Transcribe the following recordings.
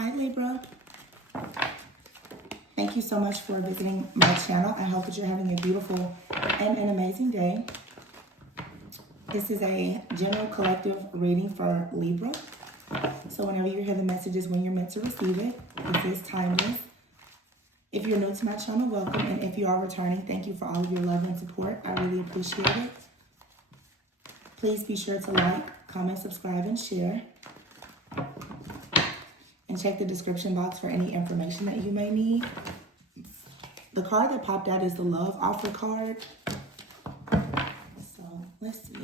Hi Libra. Thank you so much for visiting my channel. I hope that you're having a beautiful and an amazing day. This is a general collective reading for Libra. So whenever you hear the messages, when you're meant to receive it, this is timeless. If you're new to my channel, welcome. And if you are returning, thank you for all of your love and support. I really appreciate it. Please be sure to like, comment, subscribe, and share. And check the description box for any information that you may need. The card that popped out is the love offer card. So let's see.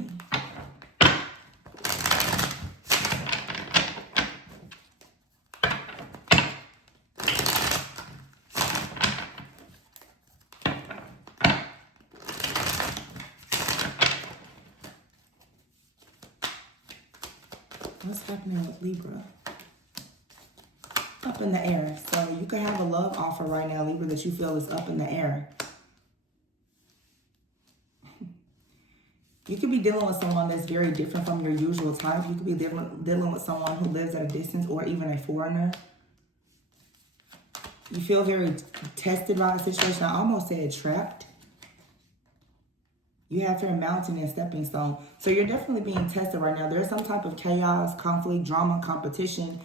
What's happening with Libra? Up in the air. So you could have a love offer right now, Libra, that you feel is up in the air. You could be dealing with someone that's very different from your usual type. You could be dealing with someone who lives at a distance or even a foreigner. You feel very tested by a situation. I almost said trapped. You have your mountain and stepping stone. So you're definitely being tested right now. There's some type of chaos, conflict, drama, competition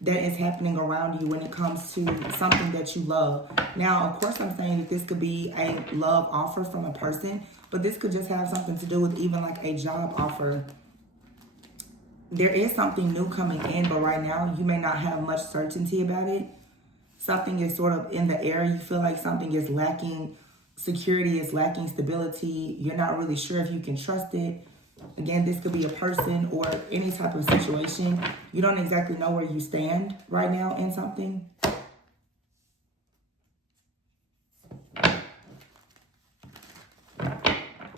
that is happening around you when it comes to something that you love. Now, of course, I'm saying that this could be a love offer from a person, but this could just have something to do with even like a job offer. There is something new coming in, but right now you may not have much certainty about it. Something is sort of in the air. You feel like something is lacking security, is lacking stability. You're not really sure if you can trust it. Again, this could be a person or any type of situation. You don't exactly know where you stand right now in something.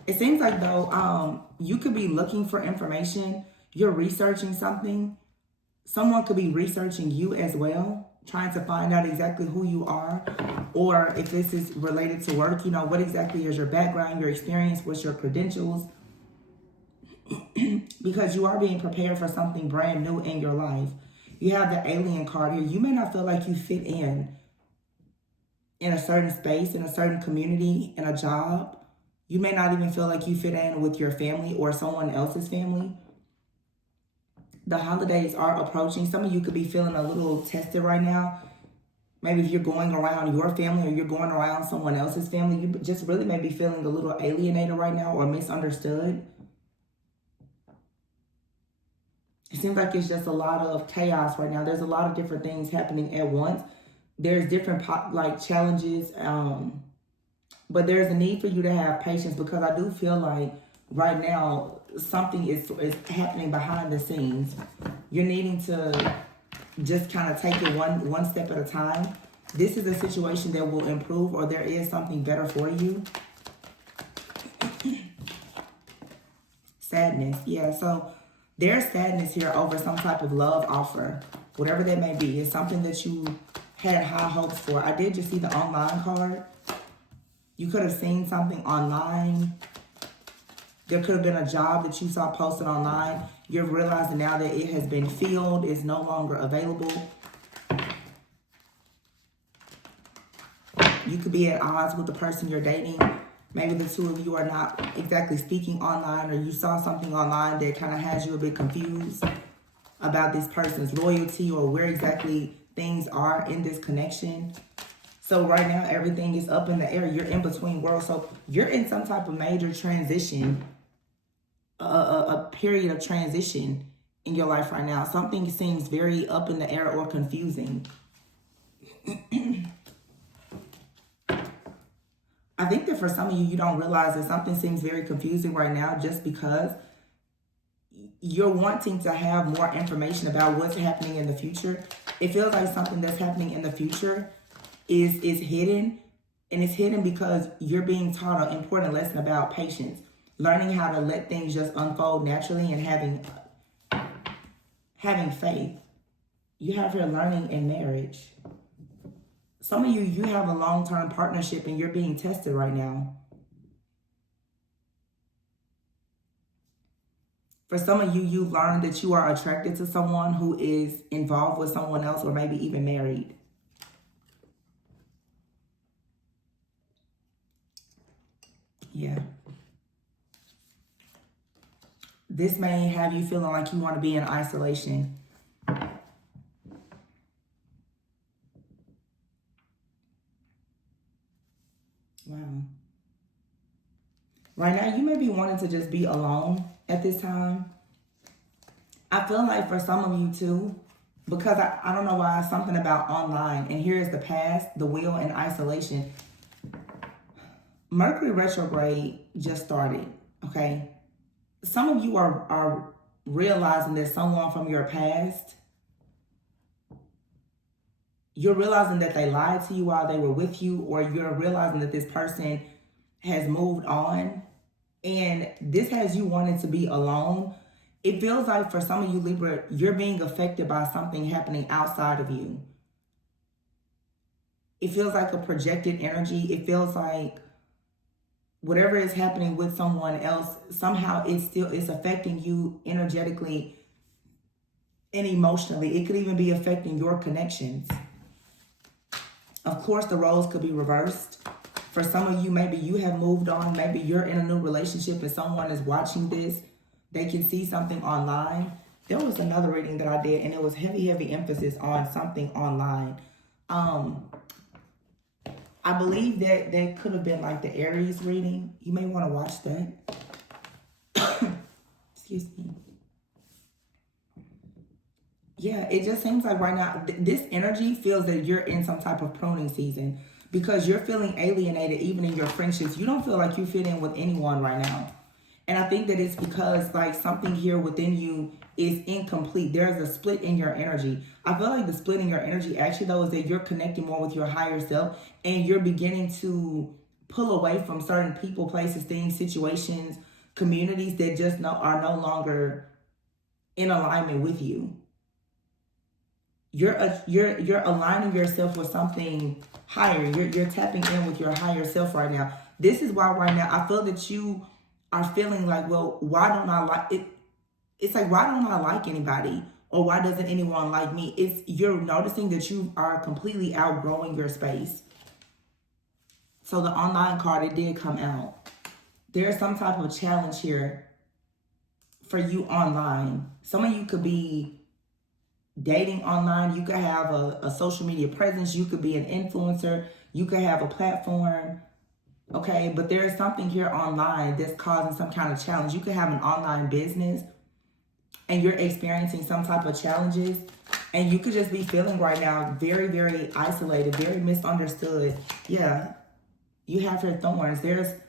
It seems like though, you could be looking for information. You're researching something. Someone could be researching you as well, trying to find out exactly who you are. Or if this is related to work, you know, what exactly is your background, your experience, what's your credentials? Because you are being prepared for something brand new in your life. You have the alien card here. You may not feel like you fit in a certain space, in a certain community, in a job. You may not even feel like you fit in with your family or someone else's family. The holidays are approaching. Some of you could be feeling a little tested right now. Maybe if you're going around your family or you're going around someone else's family, you just really may be feeling a little alienated right now or misunderstood. It seems like it's just a lot of chaos right now. There's a lot of different things happening at once. There's different challenges, but there's a need for you to have patience, because I do feel like right now something is happening behind the scenes. You're needing to just kind of take it one step at a time. This is a situation that will improve, or there is something better for you. Sadness, yeah, so there's sadness here over some type of love offer, whatever that may be. It's something that you had high hopes for. I did just see the online card. You could have seen something online. There could have been a job that you saw posted online. You're realizing now that it has been filled, it's no longer available. You could be at odds with the person you're dating. Maybe the two of you are not exactly speaking online, or you saw something online that kind of has you a bit confused about this person's loyalty or where exactly things are in this connection. So right now, everything is up in the air. You're in between worlds. So you're in some type of major transition, a period of transition in your life right now. Something seems very up in the air or confusing. I think that for some of you, you don't realize that something seems very confusing right now just because you're wanting to have more information about what's happening in the future. It feels like something that's happening in the future is hidden, and it's hidden because you're being taught an important lesson about patience, learning how to let things just unfold naturally, and having faith. You have your learning in marriage. Some of you have a long-term partnership and you're being tested right now. For some of you, you've learned that you are attracted to someone who is involved with someone else or maybe even married. Yeah. This may have you feeling like you want to be in isolation. Wow. Right now, you may be wanting to just be alone at this time. I feel like for some of you too, because I don't know why, something about online. And here's the past, the wheel, and isolation. Mercury retrograde just started, okay? Some of you are realizing that someone from your past, you're realizing that they lied to you while they were with you, or you're realizing that this person has moved on, and this has you wanting to be alone. It feels like for some of you, Libra, you're being affected by something happening outside of you. It feels like a projected energy. It feels like whatever is happening with someone else, somehow it's affecting you energetically and emotionally. It could even be affecting your connections. Of course, the roles could be reversed. For some of you, maybe you have moved on. Maybe you're in a new relationship and someone is watching this. They can see something online. There was another reading that I did, and it was heavy emphasis on something online. I believe that could have been like the Aries reading. You may want to watch that. Excuse me. Yeah, it just seems like right now, this energy feels that you're in some type of pruning season because you're feeling alienated even in your friendships. You don't feel like you fit in with anyone right now. And I think that it's because like something here within you is incomplete. There's a split in your energy. I feel like the split in your energy actually though is that you're connecting more with your higher self and you're beginning to pull away from certain people, places, things, situations, communities that just are no longer in alignment with you. You're aligning yourself with something higher. You're tapping in with your higher self right now. This is why right now I feel that you are feeling like, well, why don't I like it? It's like, why don't I like anybody? Or why doesn't anyone like me? You're noticing that you are completely outgrowing your space. So the online card, it did come out. There's some type of challenge here for you online. Some of you could be dating online. You could have a social media presence. You could be an influencer. You could have a platform. Okay, but there's something here online that's causing some kind of challenge. You could have an online business and you're experiencing some type of challenges. And you could just be feeling right now very isolated, very misunderstood. Yeah, you have your thorns. There's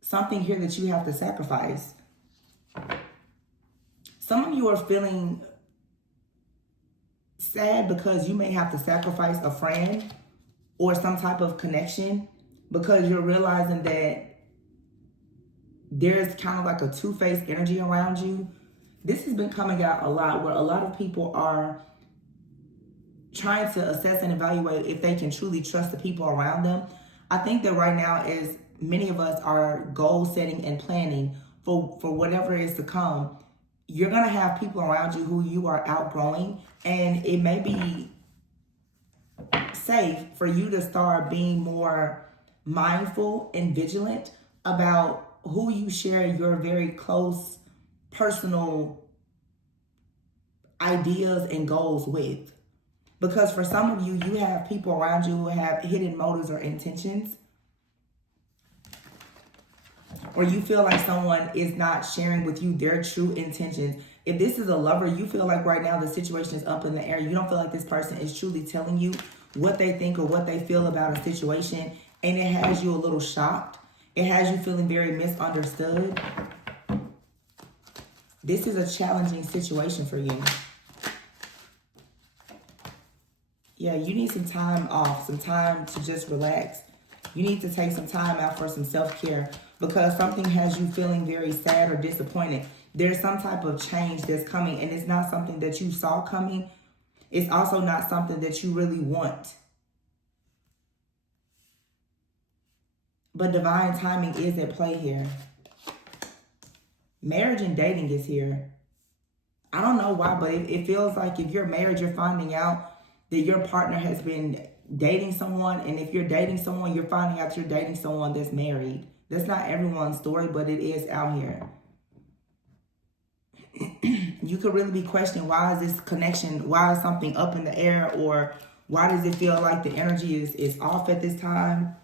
something here that you have to sacrifice. Some of you are feeling sad because you may have to sacrifice a friend or some type of connection because you're realizing that there's kind of like a two-faced energy around you. This has been coming out a lot where a lot of people are trying to assess and evaluate if they can truly trust the people around them. I think that right now is many of us are goal setting and planning for whatever is to come. You're going to have people around you who you are outgrowing, and it may be safe for you to start being more mindful and vigilant about who you share your very close personal ideas and goals with. Because for some of you, you have people around you who have hidden motives or intentions. Or you feel like someone is not sharing with you their true intentions. If this is a lover, you feel like right now the situation is up in the air. You don't feel like this person is truly telling you what they think or what they feel about a situation. And it has you a little shocked. It has you feeling very misunderstood. This is a challenging situation for you. Yeah, you need some time off, some time to just relax. You need to take some time out for some self-care because something has you feeling very sad or disappointed. There's some type of change that's coming, and it's not something that you saw coming. It's also not something that you really want. But divine timing is at play here. Marriage and dating is here. I don't know why, but it feels like if you're married, you're finding out that your partner has been dating someone. And if you're dating someone, you're finding out you're dating someone that's married. That's not everyone's story, but it is out here. You could really be questioning, why is this connection, why is something up in the air, or why does it feel like the energy is off at this time?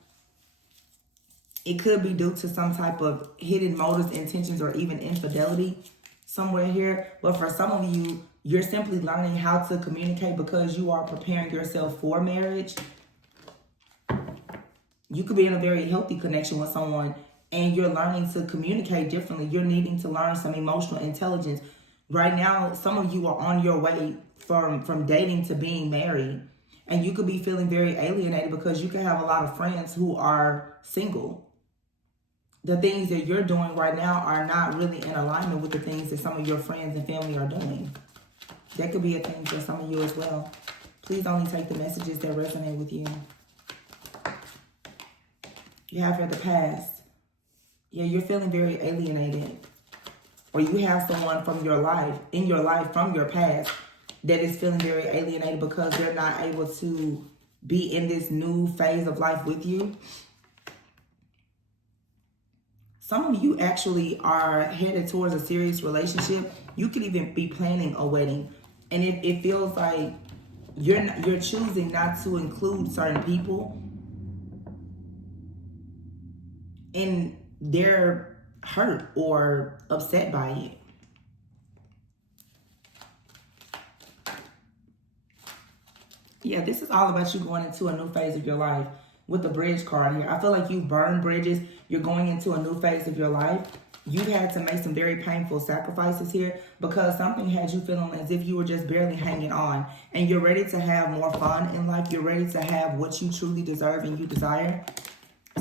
It could be due to some type of hidden motives, intentions, or even infidelity somewhere here. But for some of you, you're simply learning how to communicate because you are preparing yourself for marriage. You could be in a very healthy connection with someone and you're learning to communicate differently. You're needing to learn some emotional intelligence. Right now, some of you are on your way from dating to being married. And you could be feeling very alienated because you could have a lot of friends who are single. The things that you're doing right now are not really in alignment with the things that some of your friends and family are doing. That could be a thing for some of you as well. Please only take the messages that resonate with you. You have here the past. Yeah, you're feeling very alienated. Or you have someone from your life, in your life from your past, that is feeling very alienated because they're not able to be in this new phase of life with you. Some of you actually are headed towards a serious relationship. You could even be planning a wedding. And it feels like you're choosing not to include certain people. And they're hurt or upset by it. Yeah, this is all about you going into a new phase of your life with the bridge card here. I feel like you've burned bridges. You're going into a new phase of your life. You've had to make some very painful sacrifices here because something had you feeling as if you were just barely hanging on. And you're ready to have more fun in life. You're ready to have what you truly deserve and you desire.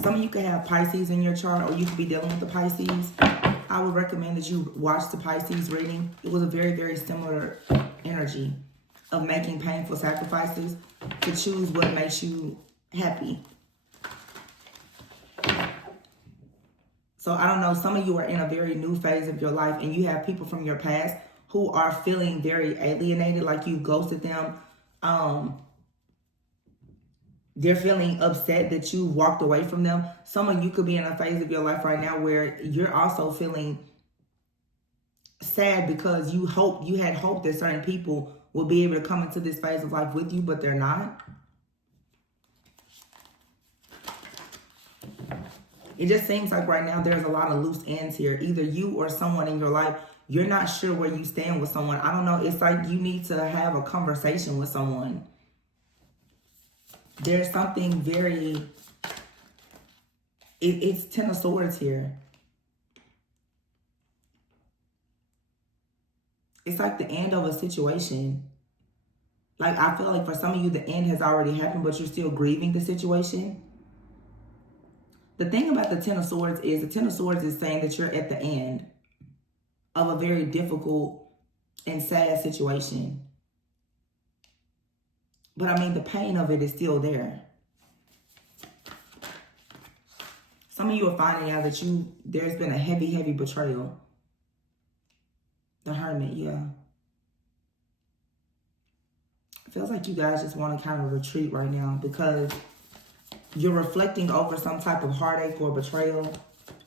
Some of you could have Pisces in your chart, or you could be dealing with the Pisces. I would recommend that you watch the Pisces reading. It was a very, very similar energy of making painful sacrifices to choose what makes you happy. So I don't know, some of you are in a very new phase of your life and you have people from your past who are feeling very alienated, like you ghosted them. They're feeling upset that you walked away from them. Some of you could be in a phase of your life right now where you're also feeling sad because you had hoped that certain people will be able to come into this phase of life with you, but they're not. It just seems like right now there's a lot of loose ends here. Either you or someone in your life, you're not sure where you stand with someone. I don't know. It's like you need to have a conversation with someone. There's something very... It's Ten of Swords here. It's like the end of a situation. Like, I feel like for some of you, the end has already happened, but you're still grieving the situation. The thing about the Ten of Swords is, the Ten of Swords is saying that you're at the end of a very difficult and sad situation. But I mean, the pain of it is still there. Some of you are finding out that there's been a heavy, heavy betrayal. The Hermit, yeah. It feels like you guys just want to kind of retreat right now because you're reflecting over some type of heartache or betrayal,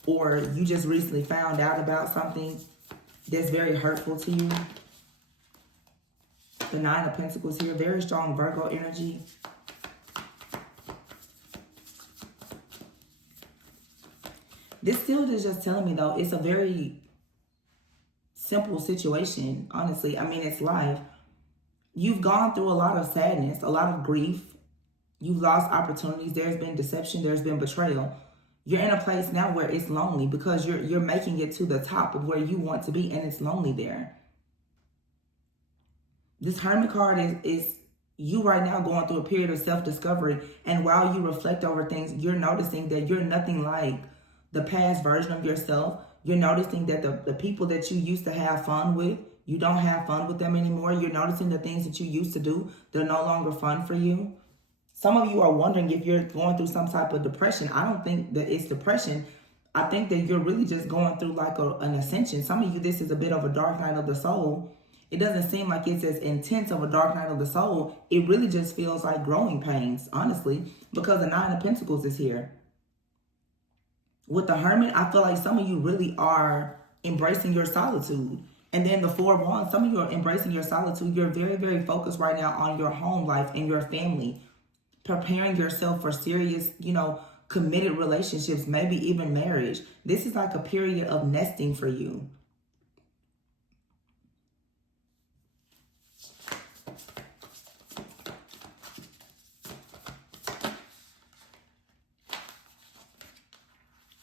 or you just recently found out about something that's very hurtful to you. The Nine of Pentacles here, very strong Virgo energy. This still is just telling me, though, it's a very simple situation, honestly. I mean, it's life. You've gone through a lot of sadness, a lot of grief. You've lost opportunities. There's been deception. There's been betrayal. You're in a place now where it's lonely because you're making it to the top of where you want to be, and it's lonely there. This Hermit card is you right now going through a period of self-discovery, and while you reflect over things, you're noticing that you're nothing like the past version of yourself. You're noticing that the people that you used to have fun with, you don't have fun with them anymore. You're noticing the things that you used to do, they're no longer fun for you. Some of you are wondering if you're going through some type of depression. I don't think that it's depression. I think that you're really just going through like an ascension. Some of you, this is a bit of a dark night of the soul. It doesn't seem like it's as intense of a dark night of the soul. It really just feels like growing pains, honestly, because the Nine of Pentacles is here. With the Hermit, I feel like some of you really are embracing your solitude. And then the Four of Wands, some of you are embracing your solitude. You're very, very focused right now on your home life and your family, preparing yourself for serious, committed relationships, maybe even marriage. This is like a period of nesting for you.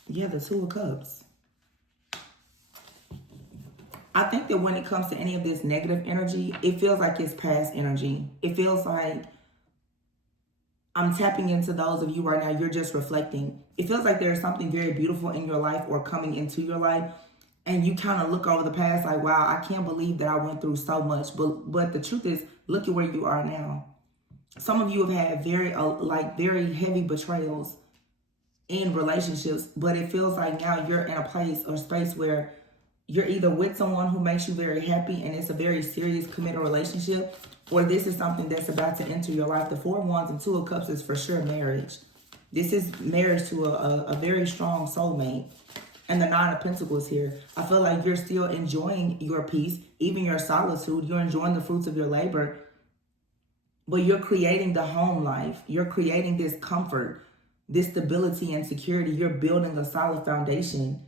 Yeah, the Two of Cups. I think that when it comes to any of this negative energy, it feels like it's past energy. It feels like I'm tapping into those of you right now. You're just reflecting. It feels like there's something very beautiful in your life or coming into your life. And you kind of look over the past like, wow, I can't believe that I went through so much. But the truth is, look at where you are now. Some of you have had very heavy betrayals in relationships. But it feels like now you're in a place or space where you're either with someone who makes you very happy and it's a very serious, committed relationship, or this is something that's about to enter your life. The Four of Wands and Two of Cups is for sure marriage. This is marriage to a very strong soulmate. And the Nine of Pentacles here. I feel like you're still enjoying your peace, even your solitude. You're enjoying the fruits of your labor, but you're creating the home life. You're creating this comfort, this stability and security. You're building a solid foundation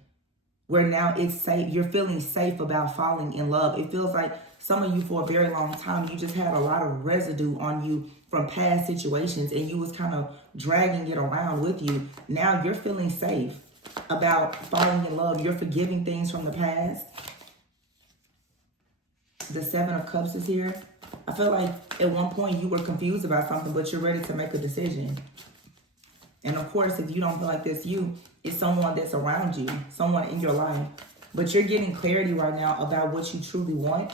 where now it's safe. You're feeling safe about falling in love. It feels like some of you for a very long time, you just had a lot of residue on you from past situations and you was kind of dragging it around with you. Now you're feeling safe about falling in love. You're forgiving things from the past. The Seven of Cups is here. I feel like at one point you were confused about something, but you're ready to make a decision. And of course, if you don't feel like that's you, it's someone that's around you, someone in your life. But you're getting clarity right now about what you truly want.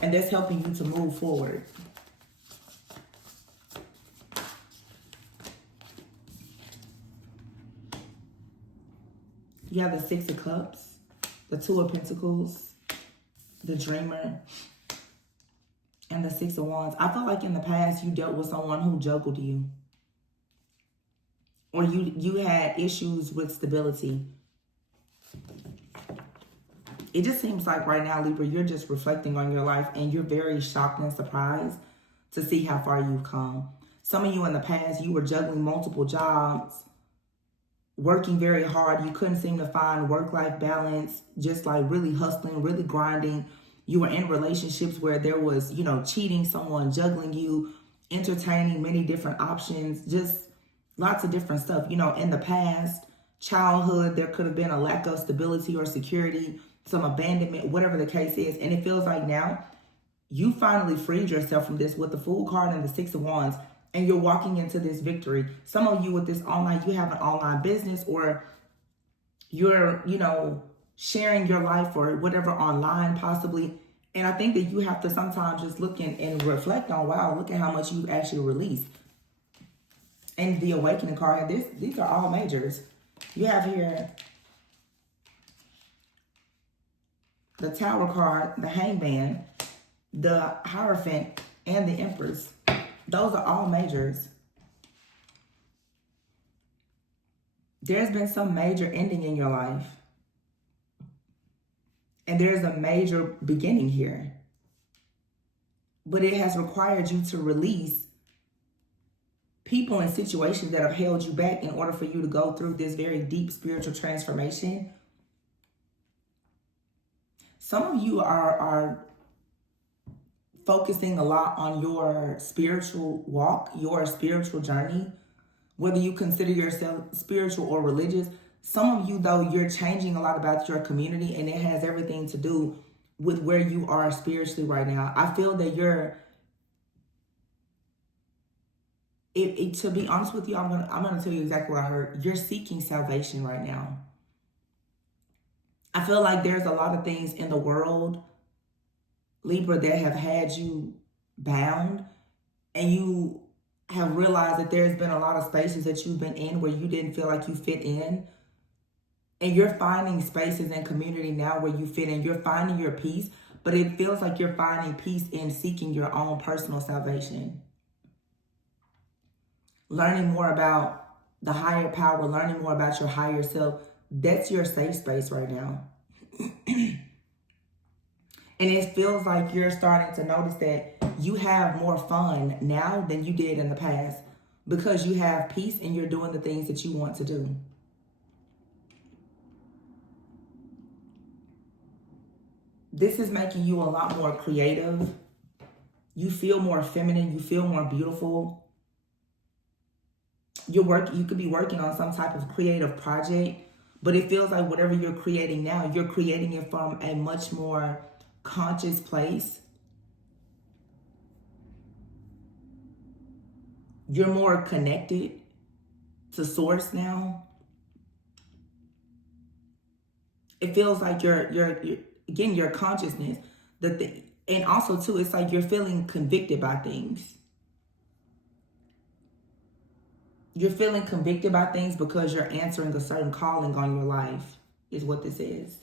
And that's helping you to move forward. You have the Six of Cups, the Two of Pentacles, the Dreamer, and the Six of Wands. I feel like in the past you dealt with someone who juggled you. Or you had issues with stability. It just seems like right now, Libra, you're just reflecting on your life and you're very shocked and surprised to see how far you've come. Some of you in the past, you were juggling multiple jobs, working very hard. You couldn't seem to find work-life balance, just like really hustling, really grinding. You were in relationships where there was, cheating, someone juggling you, entertaining many different options, just lots of different stuff. In the past, childhood, there could have been a lack of stability or security, some abandonment, whatever the case is. And it feels like now you finally freed yourself from this with the Fool card and the Six of Wands. And you're walking into this victory. Some of you with this online, you have an online business or you're, sharing your life or whatever online possibly. And I think that you have to sometimes just look and reflect on, wow, look at how much you've actually released. And the Awakening card, these are all majors. You have here the Tower card, the Hangman, the Hierophant, and the Empress. Those are all majors. There's been some major ending in your life. And there's a major beginning here. But it has required you to release people and situations that have held you back in order for you to go through this very deep spiritual transformation. Some of you are focusing a lot on your spiritual walk, your spiritual journey, whether you consider yourself spiritual or religious. Some of you, though, you're changing a lot about your community, and it has everything to do with where you are spiritually right now. I feel that to be honest with you, I'm gonna tell you exactly what I heard. You're seeking salvation right now. I feel like there's a lot of things in the world, Libra, that have had you bound, and you have realized that there's been a lot of spaces that you've been in where you didn't feel like you fit in. And you're finding spaces and community now where you fit in. You're finding your peace, But it feels like you're finding peace in seeking your own personal salvation. Learning more about the higher power, learning more about your higher self. That's your safe space right now. And it feels like you're starting to notice that you have more fun now than you did in the past because you have peace and you're doing the things that you want to do. This is making you a lot more creative. You feel more feminine. You feel more beautiful. You could be working on some type of creative project, but it feels like whatever you're creating now, you're creating it from a much more conscious place. You're more connected to source now. It feels like you're again, your consciousness, and also too, it's like you're feeling convicted by things. You're feeling convicted by things because you're answering a certain calling on your life, is what this is.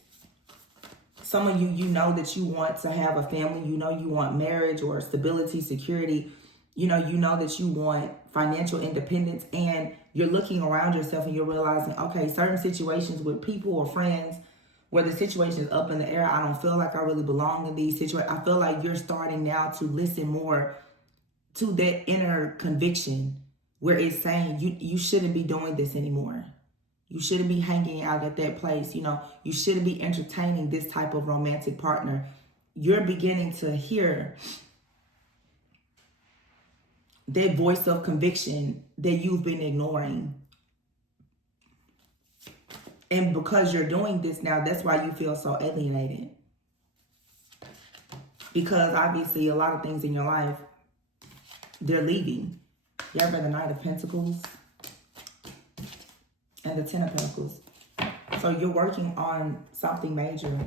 Some of you, you know that you want to have a family. You know you want marriage or stability, security. You know that you want financial independence. And you're looking around yourself and you're realizing, okay, certain situations with people or friends where the situation is up in the air, I don't feel like I really belong in these situations. I feel like you're starting now to listen more to that inner conviction where it's saying you shouldn't be doing this anymore. You shouldn't be hanging out at that place. You shouldn't be entertaining this type of romantic partner. You're beginning to hear that voice of conviction that you've been ignoring. And because you're doing this now, that's why you feel so alienated. Because obviously a lot of things in your life, they're leaving. You ever the Knight of Pentacles and the Ten of Pentacles. So you're working on something major,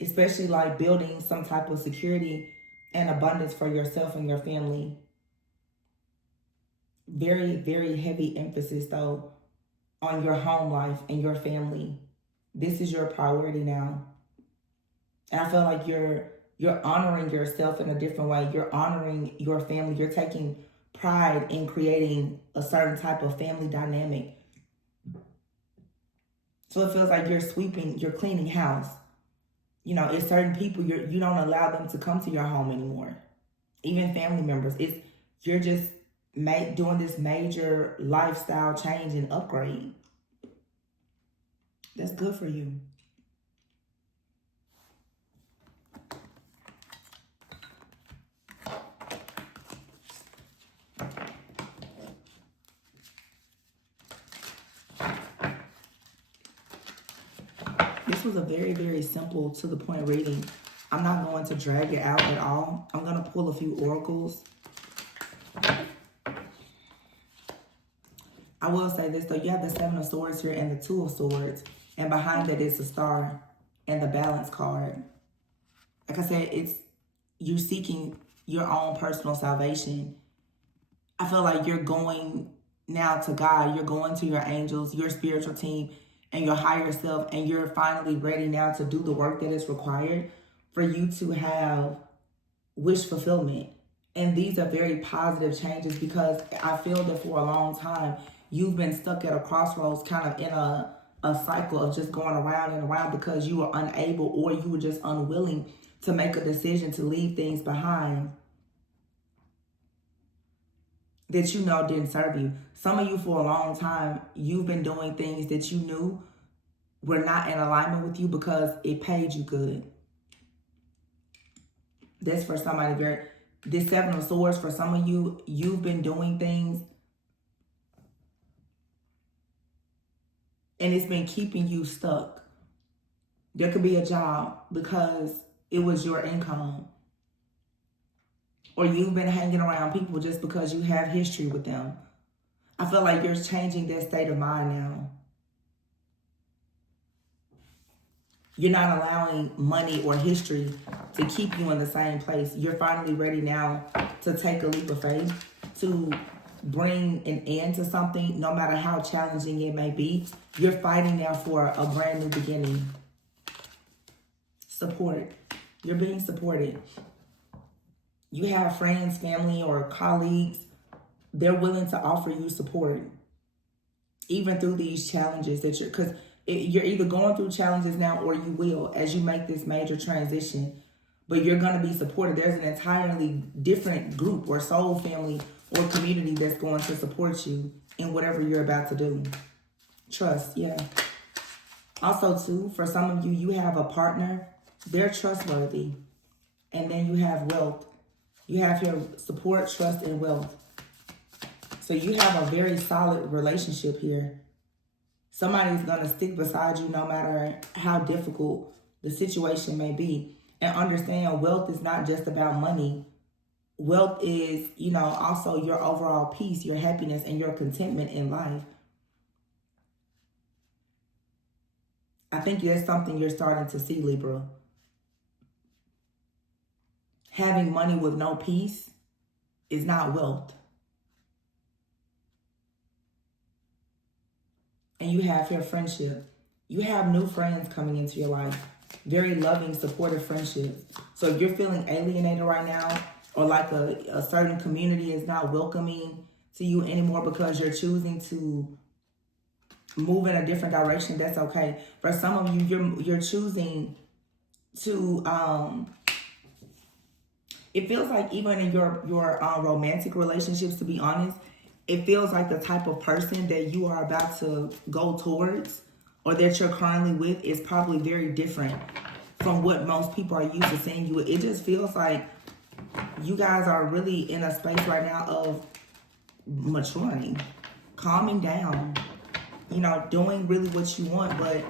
especially like building some type of security and abundance for yourself and your family. Very, very heavy emphasis though on your home life and your family. This is your priority now. And I feel like you're honoring yourself in a different way. You're honoring your family. You're taking pride in creating a certain type of family dynamic. So it feels like you're sweeping, you're cleaning house. It's certain people you don't allow them to come to your home anymore. Even family members. You're just doing this major lifestyle change and upgrade. That's good for you. This was a very, very simple, to the point reading. I'm not going to drag it out at all. I'm going to pull a few oracles. I will say this though, you have the Seven of Swords here and the Two of Swords. And behind that is the Star and the Balance card. Like I said, you're seeking your own personal salvation. I feel like you're going now to God. You're going to your angels, your spiritual team, and your higher self. And you're finally ready now to do the work that is required for you to have wish fulfillment. And these are very positive changes because I feel that for a long time, you've been stuck at a crossroads, kind of in a cycle of just going around and around because you were unable or you were just unwilling to make a decision to leave things behind that didn't serve you. Some of you for a long time, you've been doing things that you knew were not in alignment with you because it paid you good. That's for somebody this Seven of Swords, for some of you, you've been doing things and it's been keeping you stuck. There could be a job because it was your income. Or you've been hanging around people just because you have history with them. I feel like you're changing that state of mind now. You're not allowing money or history to keep you in the same place. You're finally ready now to take a leap of faith, to bring an end to something, no matter how challenging it may be. You're fighting now for a brand new beginning. Support. You're being supported. You have friends, family, or colleagues. They're willing to offer you support, even through these challenges that because you're either going through challenges now or you will as you make this major transition. But you're going to be supported. There's an entirely different group or soul family or community that's going to support you in whatever you're about to do. Trust, yeah. Also, too, for some of you, you have a partner. They're trustworthy. And then you have wealth. You have your support, trust, and wealth. So you have a very solid relationship here. Somebody's going to stick beside you no matter how difficult the situation may be. And understand, wealth is not just about money. Wealth is, also your overall peace, your happiness, and your contentment in life. I think that's something you're starting to see, Libra. Having money with no peace is not wealth. And you have your friendship. You have new friends coming into your life. Very loving, supportive friendships. So if you're feeling alienated right now, or like a certain community is not welcoming to you anymore because you're choosing to move in a different direction, that's okay. For some of you, you're choosing to it feels like even in your romantic relationships, to be honest, it feels like the type of person that you are about to go towards or that you're currently with is probably very different from what most people are used to seeing you. It just feels like you guys are really in a space right now of maturing, calming down, doing really what you want, but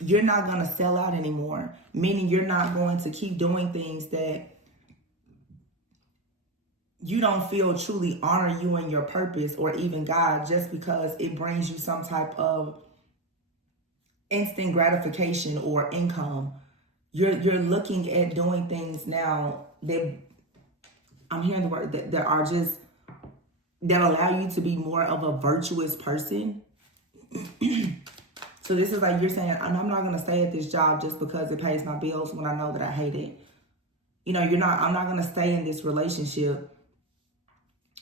you're not going to sell out anymore. Meaning you're not going to keep doing things that you don't feel truly honor you and your purpose or even God just because it brings you some type of instant gratification or income. You're looking at doing things now that I'm hearing the word that are just that allow you to be more of a virtuous person. So this is like you're saying, I'm not going to stay at this job just because it pays my bills when I know that I hate it. I'm not going to stay in this relationship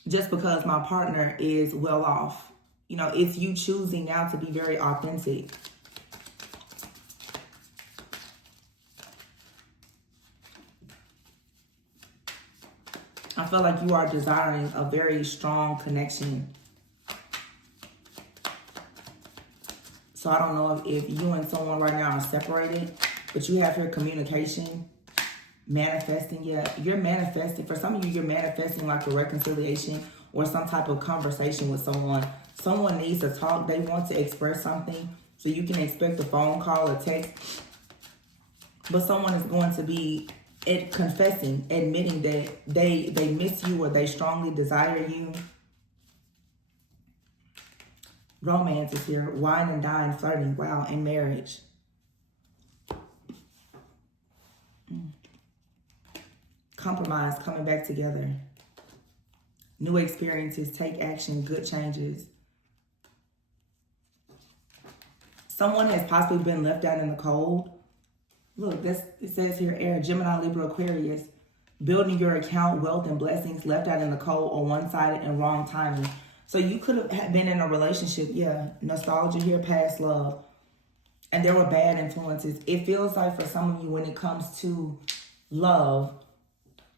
just because my partner is well off. It's you choosing now to be very authentic. I feel like you are desiring a very strong connection. So I don't know if you and someone right now are separated, but you have your communication. Manifesting, yeah, you're manifesting. For some of you, you're manifesting like a reconciliation or some type of conversation with someone. Someone needs to talk. They want to express something. So you can expect a phone call, a text. But someone is going to be confessing, admitting that they miss you or they strongly desire you. Romance is here. Wine and dine, flirting, wow, and marriage. Compromise, coming back together. New experiences, take action, good changes. Someone has possibly been left out in the cold. Look, it says here, air, Gemini, Libra, Aquarius. Building your account, wealth, and blessings, left out in the cold or one-sided and wrong timing. So you could have been in a relationship, yeah, nostalgia here, past love. And there were bad influences. It feels like for some of you when it comes to love,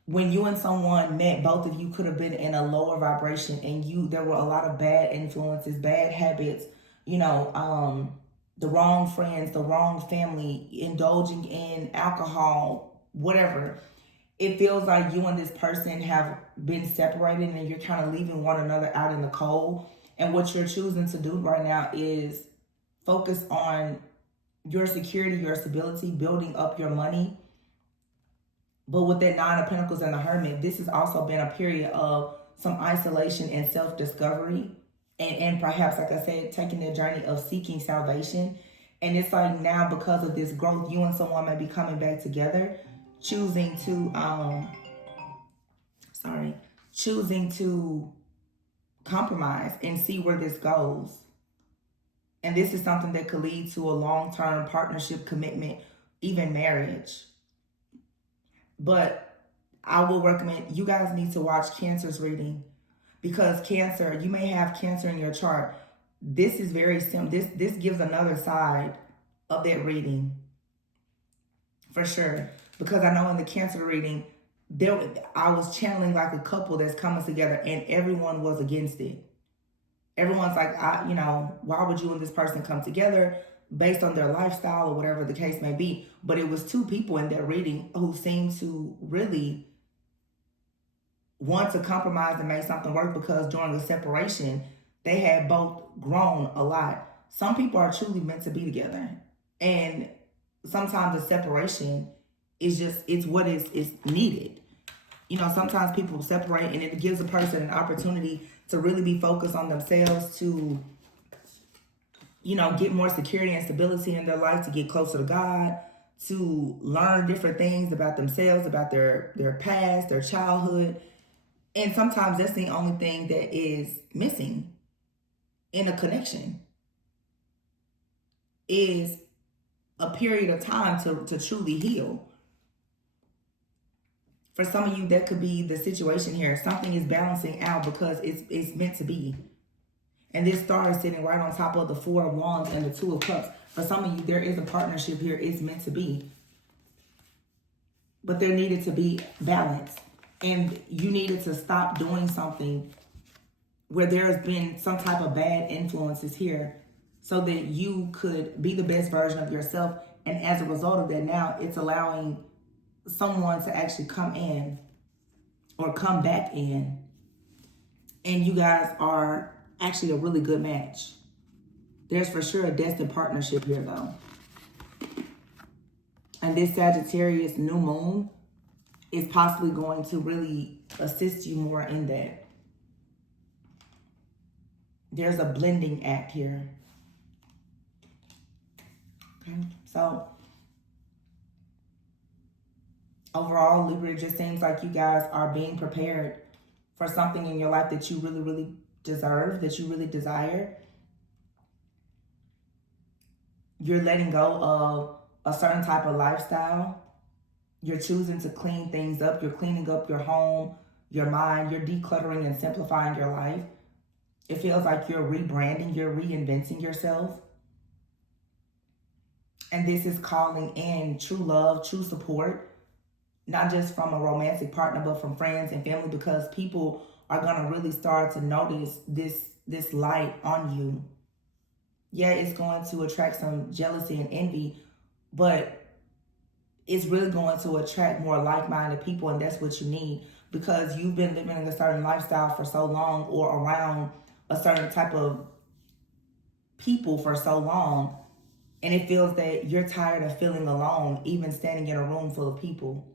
when you and someone met, both of you could have been in a lower vibration and there were a lot of bad influences, bad habits, the wrong friends, the wrong family, indulging in alcohol, whatever. It feels like you and this person have been separated and you're kind of leaving one another out in the cold. And what you're choosing to do right now is focus on your security, your stability, building up your money. But with that Nine of Pentacles and the Hermit, this has also been a period of some isolation and self-discovery. And perhaps, like I said, taking the journey of seeking salvation. And it's like now because of this growth, you and someone may be coming back together, choosing to compromise and see where this goes. And this is something that could lead to a long-term partnership, commitment, even marriage. But I will recommend you guys need to watch Cancer's reading, because Cancer, you may have Cancer in your chart. This is very simple. This gives another side of that reading for sure. Because I know in the Cancer reading, I was channeling like a couple that's coming together, and everyone was against it. Everyone's like, why would you and this person come together based on their lifestyle or whatever the case may be? But it was two people in their reading who seemed to really want to compromise and make something work, because during the separation, they had both grown a lot. Some people are truly meant to be together. And sometimes the separation it's what is needed. Sometimes people separate and it gives a person an opportunity to really be focused on themselves, to, get more security and stability in their life, to get closer to God, to learn different things about themselves, about their past, their childhood. And sometimes that's the only thing that is missing in a connection, is a period of time to truly heal. For some of you, that could be the situation here. Something is balancing out because it's meant to be. And this star is sitting right on top of the Four of Wands and the Two of Cups. For some of you, there is a partnership here. It's meant to be. But there needed to be balance. And you needed to stop doing something where there's been some type of bad influences here, so that you could be the best version of yourself. And as a result of that, now it's allowing someone to actually come in or come back in. And you guys are actually a really good match. There's for sure a destined partnership here, though. And this Sagittarius new moon is possibly going to really assist you more in that. There's a blending act here. Okay, so overall, Libra, it just seems like you guys are being prepared for something in your life that you really, really deserve, that you really desire. You're letting go of a certain type of lifestyle. You're choosing to clean things up. You're cleaning up your home, your mind. You're decluttering and simplifying your life. It feels like you're rebranding. You're reinventing yourself. And this is calling in true love, true support, not just from a romantic partner, but from friends and family, because people are going to really start to notice this light on you. Yeah, it's going to attract some jealousy and envy, but it's really going to attract more like-minded people, and that's what you need, because you've been living in a certain lifestyle for so long, or around a certain type of people for so long, and it feels that you're tired of feeling alone, even standing in a room full of people.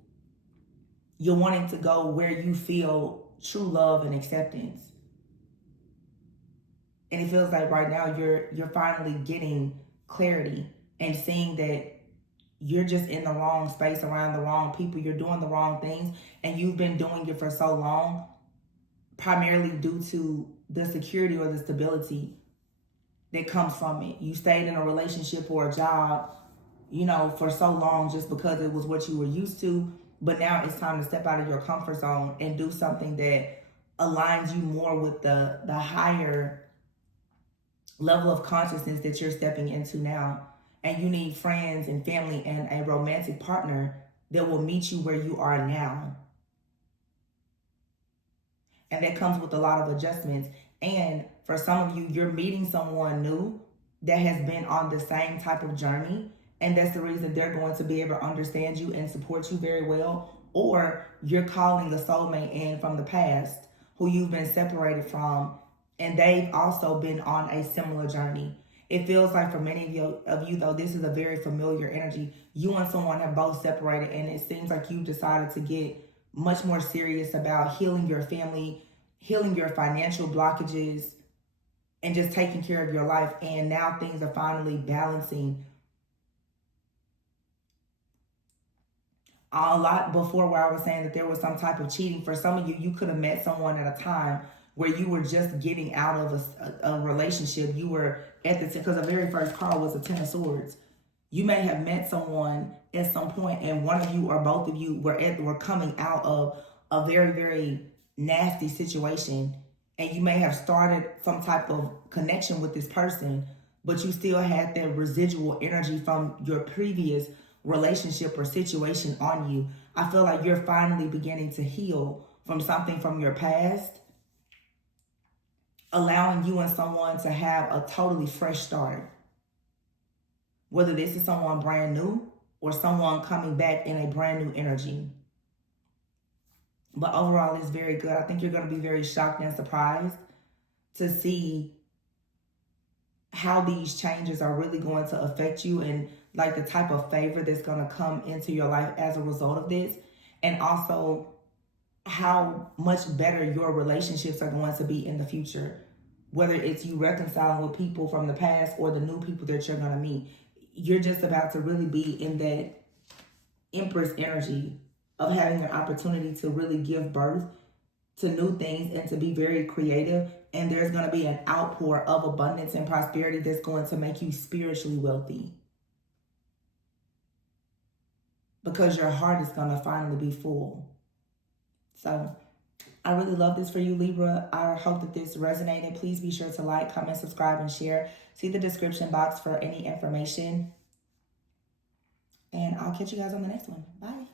You're wanting to go where you feel true love and acceptance. And it feels like right now you're finally getting clarity and seeing that you're just in the wrong space around the wrong people. You're doing the wrong things, and you've been doing it for so long, primarily due to the security or the stability that comes from it. You stayed in a relationship or a job, for so long just because it was what you were used to. But now it's time to step out of your comfort zone and do something that aligns you more with the higher level of consciousness that you're stepping into now. And you need friends and family and a romantic partner that will meet you where you are now. And that comes with a lot of adjustments. And for some of you, you're meeting someone new that has been on the same type of journey. And that's the reason they're going to be able to understand you and support you very well. Or you're calling a soulmate in from the past who you've been separated from, and they've also been on a similar journey. It feels like for many of you, though, this is a very familiar energy. You and someone have both separated, and it seems like you've decided to get much more serious about healing your family, healing your financial blockages, and just taking care of your life. And now things are finally balancing. A lot before, where I was saying that there was some type of cheating. For some of you, you could have met someone at a time where you were just getting out of a relationship. You were at the, because the very first card was a Ten of Swords. You may have met someone at some point, and one of you or both of you were coming out of a very, very nasty situation, and you may have started some type of connection with this person, but you still had that residual energy from your previous relationship or situation on you. I feel like you're finally beginning to heal from something from your past, allowing you and someone to have a totally fresh start. Whether this is someone brand new or someone coming back in a brand new energy. But overall, it's very good. I think you're going to be very shocked and surprised to see how these changes are really going to affect you, and like the type of favor that's going to come into your life as a result of this. And also how much better your relationships are going to be in the future. Whether it's you reconciling with people from the past or the new people that you're going to meet. You're just about to really be in that Empress energy of having an opportunity to really give birth to new things and to be very creative. And there's going to be an outpour of abundance and prosperity that's going to make you spiritually wealthy. Because your heart is going to finally be full. So I really love this for you, Libra. I hope that this resonated. Please be sure to like, comment, subscribe, and share. See the description box for any information. And I'll catch you guys on the next one. Bye.